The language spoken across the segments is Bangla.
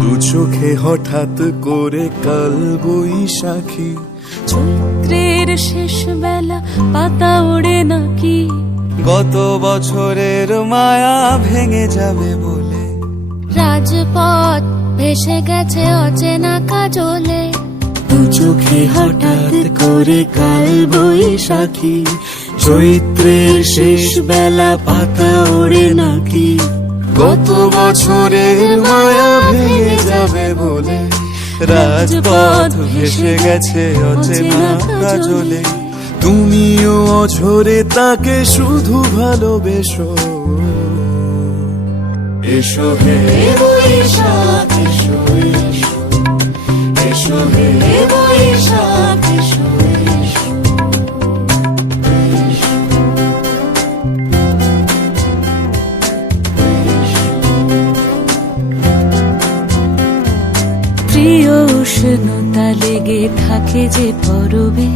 দু চোখে হঠাৎ করে কাল বৈশাখী, চৈত্রের শেষ বেলা পাতা ওড়ে নাকি, গত বছরের মায়া ভেঙে যাবে বলে, রাজপথ ভেসে গেছে অচেনা কাজলে। দু চোখে হঠাৎ করে কাল বৈশাখী, চৈত্রের শেষ বেলা পাতা ওড়ে নাকি, গত বছরের মায়া ভেঙে যাবে বলে, রাজপথ ভেসে গেছে অচেনা কাজলে। তুমিও অঝরে তাকে শুধু ভালোবেসো, এসো হে বৈশাখ এসো, এসো এসো হে বৈশাখ এসো, এসো। প্রিয় উষ্ণতা লেগে থাকে যে পরবে,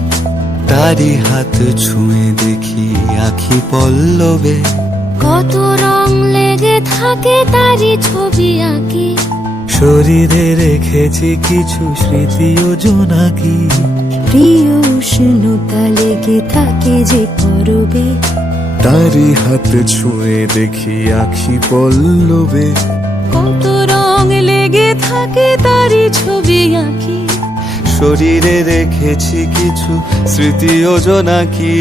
তারি হাত ছুঁয়ে দেখি আখি পল্লবে, কত রং লেগে থাকে তারি ছবি আঁকি, শরীরে রেখেছি কিছু স্মৃতি ও জোনাকি। প্রিয় উষ্ণতা লেগে থাকে যে পরবে, তারি হাত ছুঁয়ে দেখি আখি পল্লবে, কত রং লেগে থাকে তারি ছবি আঁকি, শরীরে রেখেছি কিছু স্মৃতি ও জোনাকি।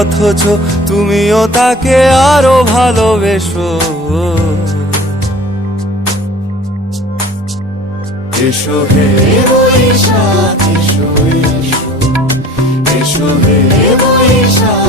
অথচ তুমিও তাকে আরো ভালোবেসো, এসো হে বৈশাখ এসো, এসো এসো হে বৈশাখ।